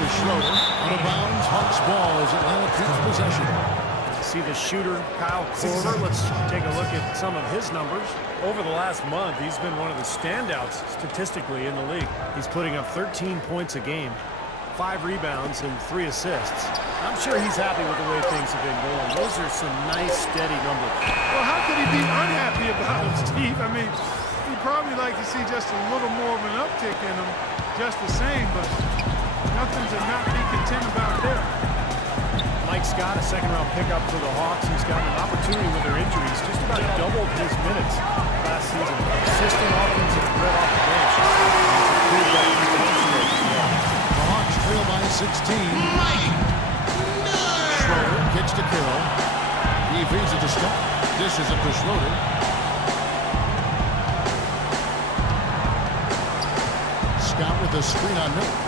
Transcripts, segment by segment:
to Schroeder. Out of bounds. Hawks ball as Atlanta keeps possession. See the shooter, Kyle Korver. Let's take a look at some of his numbers. Over the last month, he's been one of the standouts statistically in the league. He's putting up 13 points a game, 5 rebounds, and 3 assists. I'm sure he's happy with the way things have been going. Those are some nice, steady numbers. Well, how could he be unhappy about them, Steve? I mean, he'd probably like to see just a little more of an uptick in them, just the same, but nothing to not be content about there. Mike Scott, a second-round pickup for the Hawks. He's gotten an opportunity with their injuries. Just about doubled his minutes last season. Assistant offensive threat off the bench. The Hawks trail by 16. Mike Schroeder kicks to Carroll. He feeds it to Scott. Dishes it to Schroeder. Scott with the screen on Miller.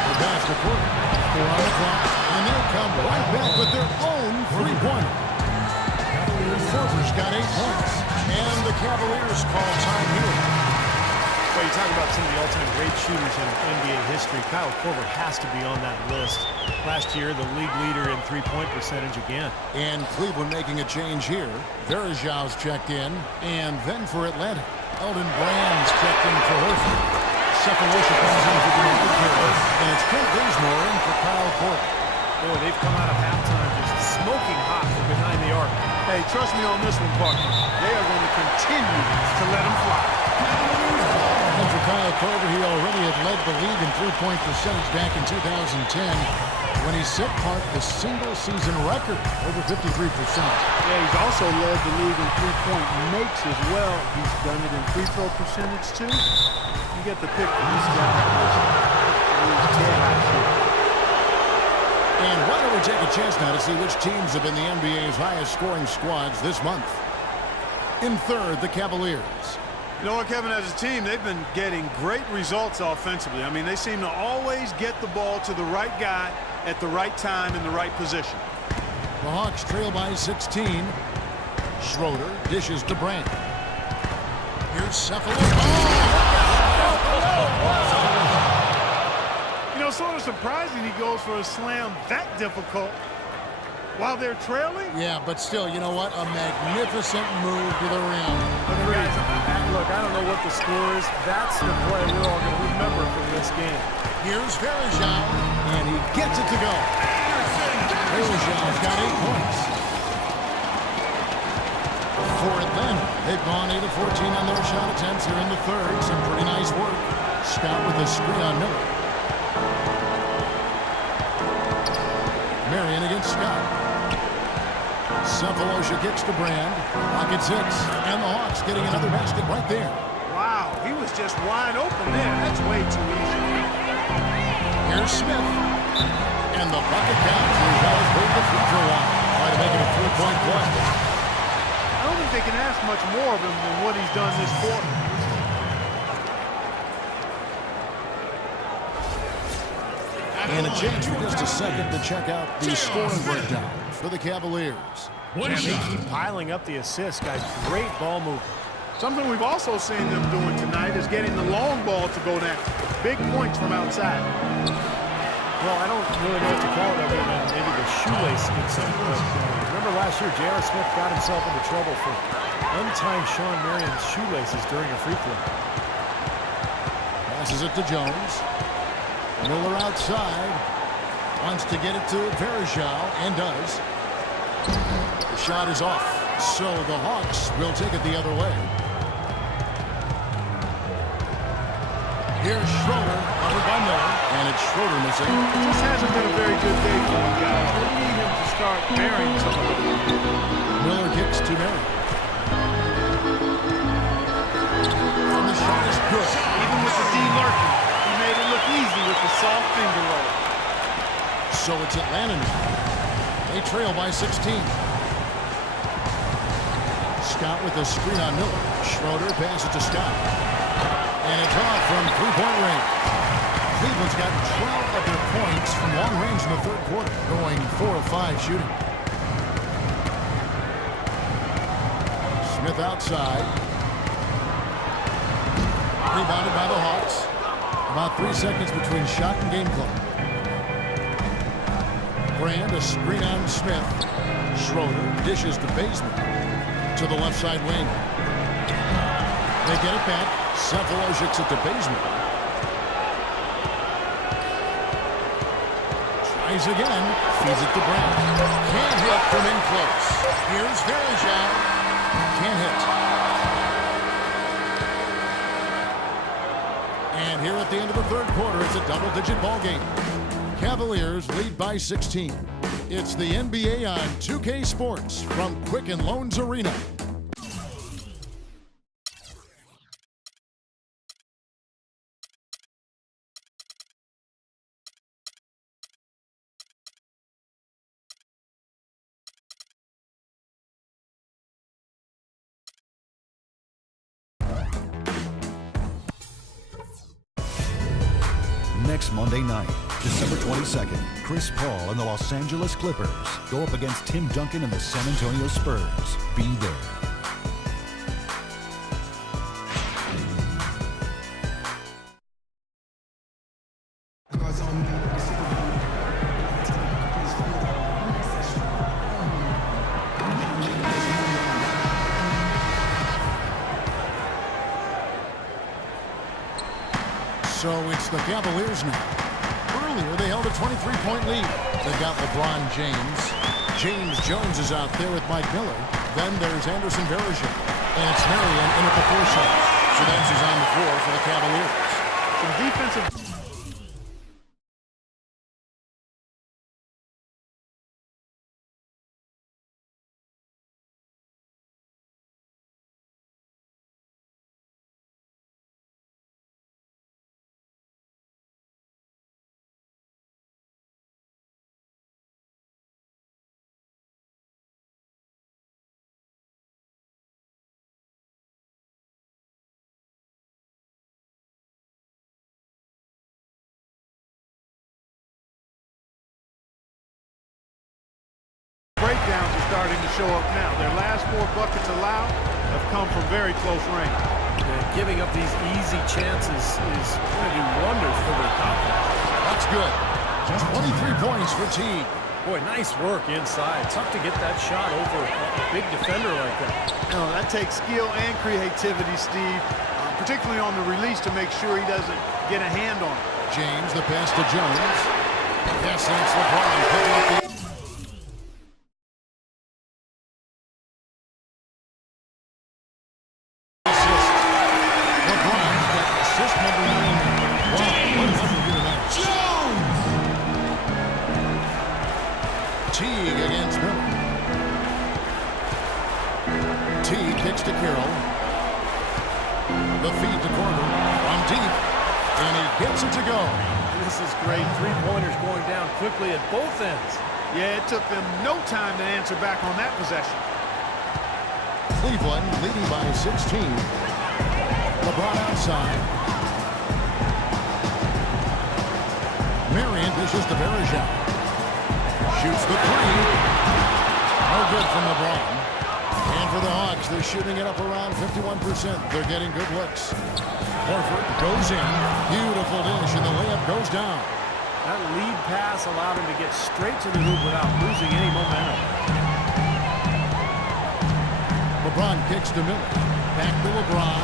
The pass to Porter. 4 on the clock. And they'll come right back with their own three-pointer. Korver's got 8 points. And the Cavaliers call time here. Well, you talk about some of the all-time great shooters in NBA history. Kyle Korver has to be on that list. Last year, the league leader in three-point percentage again. And Cleveland making a change here. Varejão's checked in. And then for Atlanta, Elton Brand's checked in for Horford. Sefolosha comes in for DeMarcus Cousins. And it's Kent Bazemore in for Kyle Korver. Boy, they've come out of halftime just smoking hot from behind the arc. Hey, trust me on this one, partner. They are going to continue to let him fly. And for Kyle Korver, he already had led the league in three-point percentage back in 2010 when he set part the single-season record, over 53%. Yeah, he's also led the league in three-point makes as well. He's done it in free throw percentage, too. You get the picture. This guy is dead hot shooter. And why don't we take a chance now to see which teams have been the NBA's highest-scoring squads this month. In third, the Cavaliers. You know what, Kevin, as a team, they've been getting great results offensively. I mean, they seem to always get the ball to the right guy at the right time in the right position. The Hawks trail by 16. Schroeder dishes to Brand. Here's Sefolosha. You know, sort of surprising he goes for a slam that difficult while they're trailing. Yeah, but still, you know what? A magnificent move to the rim. Look, I don't know what the score is. That's the play we're all going to remember from this game. Here's Varejão, and he gets it to go. Varejão's got 8 points. For Atlanta, they've gone 8 of 14 on their shot attempts here in the third. Some pretty nice work. Scott with the screen on Miller. Marion against Scott. Sefolosha kicks to Brand. Rockets 6. And the Hawks getting another basket right there. Wow, he was just wide open there. That's way too easy. Here's Smith. And the bucket counts. He's moved the free throw line. Try to make it a 3-point play. I don't think they can ask much more of him than what he's done this quarter. And a chance for just a second to check out the scoring breakdown for the Cavaliers. And they keep piling up the assists, guys. Great ball movement. Something we've also seen them doing tonight is getting the long ball to go down. Big points from outside. Well, I don't really know what to call it other than maybe the shoelace incident. But remember last year, J.R. Smith got himself into trouble for untying Shawn Marion's shoelaces during a free throw. Passes it to Jones. Miller outside. Wants to get it to Varejão, and does. The shot is off. So the Hawks will take it the other way. Here's Schroeder, covered by Miller, and it's Schroeder missing. It just hasn't been a very good day for him, guys. They need him to start bearing some of it. Miller kicks to Marion. And the shot is good. Even with the D lurking, he made it look easy with the soft finger roll. So it's Atlanta now. They trail by 16. Scott with a screen on Miller. Schroeder passes to Scott. And it's off from three-point range. Cleveland's got 12 of their points from long range in the third quarter, going 4 of 5 shooting. Smith outside. Rebounded by the Hawks. About 3 seconds between shot and game clock. Brand, a screen on Smith. Schroeder dishes to Bazemore to the left side wing. They get it back. Sefolosic's it to Bazemore. Tries again. Feeds it to Brand. Can't hit from in close. Here's Verjao. Can't hit. And here at the end of the third quarter, it's a double-digit ball game. Cavaliers lead by 16. It's the NBA on 2K Sports from Quicken Loans Arena. Next Monday night, December 22nd, Chris Paul and the Los Angeles Clippers go up against Tim Duncan and the San Antonio Spurs. Be there. So it's the Cavaliers now. Earlier, they held a 23-point lead. They've got LeBron James. James Jones is out there with Mike Miller. Then there's Anderson Varejao. And it's Marion in at the 4 shot. So that's who's on the floor for the Cavaliers. Some defensive... breakdowns are starting to show up now. Their last 4 buckets allowed have come from very close range. Yeah, giving up these easy chances is going to do wonders for their confidence. That's good. Just 23 points for Teague. Boy, nice work inside. Tough to get that shot over a big defender like that. No, that takes skill and creativity, Steve, particularly on the release to make sure he doesn't get a hand on it. James, the pass to Jones. Pass against LeBron. Picking up the... Teague against Miller. Teague kicks to Carroll. The feed to Korver from deep. And he gets it to go. This is great. 3-pointers going down quickly at both ends. Yeah, it took them no time to answer back on that possession. Cleveland leading by 16. LeBron outside. Marion dishes to Verjao. Shoots the 3. No good from LeBron. And for the Hawks, they're shooting it up around 51%. They're getting good looks. Horford goes in. Beautiful dish, and the layup goes down. That lead pass allowed him to get straight to the hoop without losing any momentum. LeBron kicks to Miller. Back to LeBron.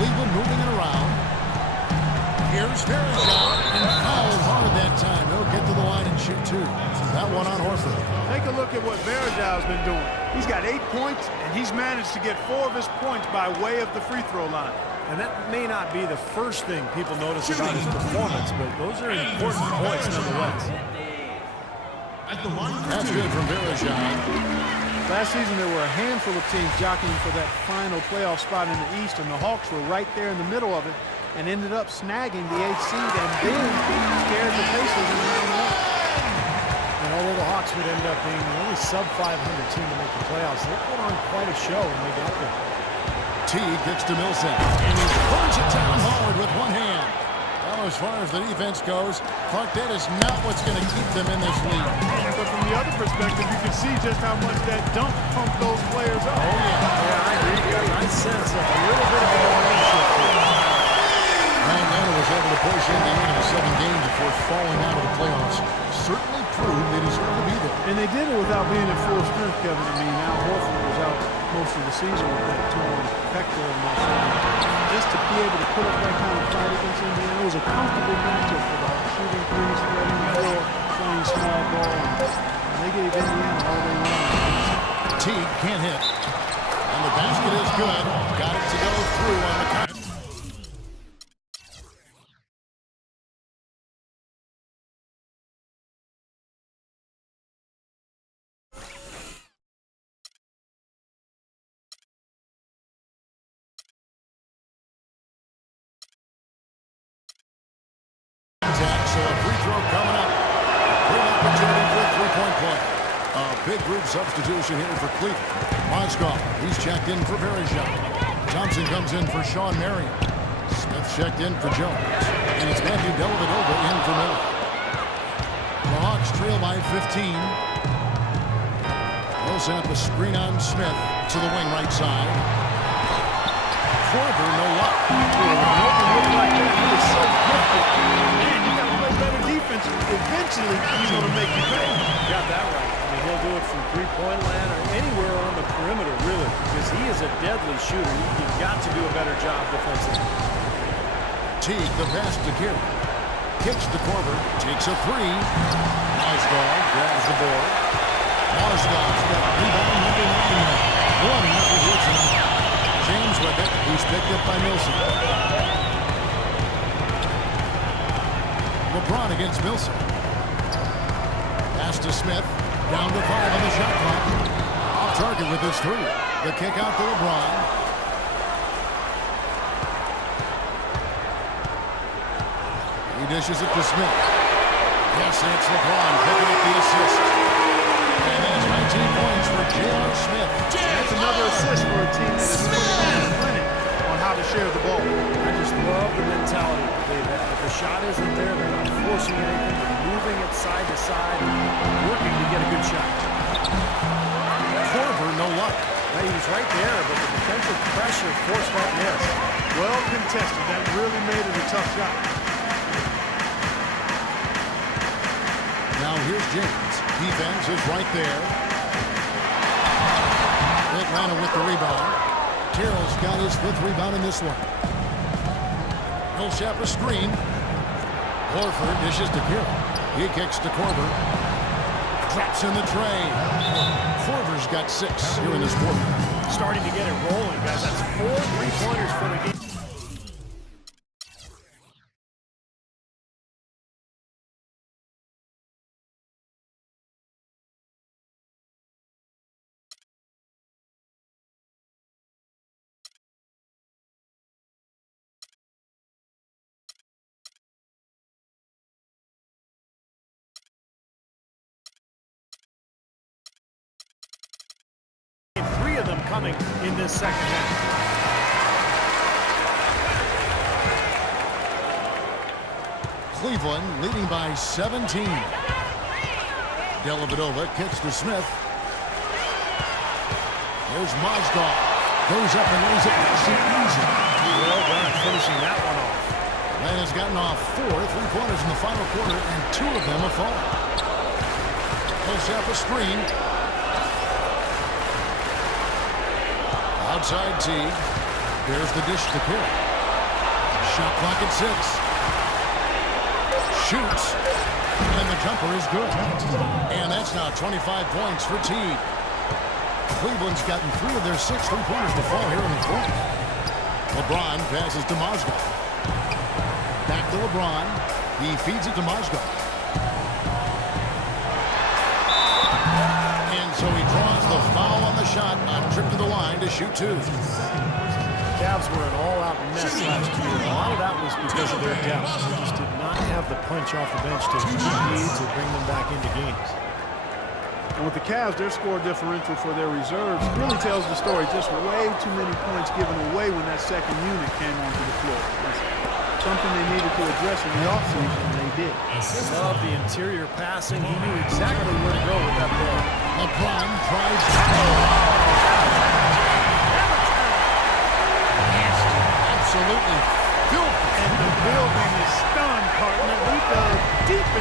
Cleveland moving it around. Here's Verjao, and fouled hard that time. He'll get to the line and shoot 2. That one on Horford. Take a look at what Verjao's been doing. He's got 8 points, and he's managed to get 4 of his points by way of the free throw line. And that may not be the first thing people notice about his performance, but those are important points nonetheless. That's good from Verjao. Last season, there were a handful of teams jockeying for that final playoff spot in the East, and the Hawks were right there in the middle of it and ended up snagging the 8th seed and then scared the Pacers in round 1. And although the Hawks would end up being the only sub-500 team to make the playoffs, they put on quite a show when they got there. Teague gets to Millsap, and he pulls it down hard with one hand. Well, as far as the defense goes, Clark, that is not what's going to keep them in this league. But from the other perspective, you can see just how much that dunk pumped those players up. Oh, yeah. I agree. I sense a little bit of a momentum shift here. Atlanta was able to push in the end of the 7 games before falling out of the playoffs. Certainly proved they deserve to be there. And they did it without being at full strength, Kevin. I mean, Al Horford was out most of the season with that torn pectoral muscle. Just to be able to put up that kind of fight against Indiana, it was a comfortable matchup for them. Shooting threes, spreading the floor, playing small ball. And they gave Indiana all they wanted. Teague can't hit. And the basket is good. Got it to go through on the count. So a free throw coming up. Great opportunity for a three-point play. A big group substitution here for Cleveland. Mozgov, he's checked in for Verizon. Thompson comes in for Sean Marion. Smith checked in for Jones. And it's Matthew Dellavedova in for Miller. The Hawks trail by 15. Millsap a screen on Smith to the wing right side. Korver, no luck. Eventually, he's going to make you pay. Got that right. I mean, he'll do it from three-point land or anywhere on the perimeter, really, because he is a deadly shooter. You've got to do a better job defensively. Teague, the pass to Kerr. Kicks to Korver. Takes a three. Mozgov grabs the board. Mozgov's got rebound number 9. 1 for Houston. James with it. He's picked up by Milson. LeBron against Milson. Pass to Smith. Down to 5 on the shot clock. Off target with his three. The kick out to LeBron. He dishes it to Smith. Yes, it's LeBron picking up the assist. And that's 19 points for J.R. Smith. That's another assist for a team that is pretty clinic on how to share the ball. I just love the mentality that they've had. If the shot isn't there, they're not forcing anything. They're moving it side to side, working to get a good shot. Korver, no luck. Well, he was right there, but the defensive pressure forced that miss. Well contested. That really made it a tough shot. Now here's James. Defense is right there. Atlanta with the rebound. Carroll's got his 5th rebound in this one. Millsap a screen. Horford dishes to Carroll. He kicks to Korver. Drops in the tray. Korver's got 6 here in this quarter. Starting to get it rolling, guys. That's 4 3-pointers for the game. Of them coming in this second half. Cleveland leading by 17. Dellavedova kicks to Smith. There's Mozgov. Goes up and lays it easy. Well done, finishing that one off. Atlanta's gotten off 4 3-pointers in the final quarter, and 2 of them have fallen. Millsap a screen. Outside Teague. There's the dish to Kerr. Shot clock at 6. Shoots. And the jumper is good. And that's now 25 points for Teague. Cleveland's gotten 3 of their 6 3-pointers to fall here in the fourth. LeBron passes to Mozgov. Back to LeBron. He feeds it to Mozgov. And so he draws the foul on the shot on trip to the line to shoot 2. The Cavs were an all-out mess last year. A lot of that was because of their depth. They just did not have the punch off the bench to keep leads or bring them back into games. And with the Cavs, their score differential for their reserves really tells the story. Just way too many points given away when that second unit came onto the floor. That's something they needed to address in the offseason, and they did. Love the interior passing. He knew exactly where to go with that ball. LeBron tries absolutely filthy. And the building is stunned, partner. We dug deep in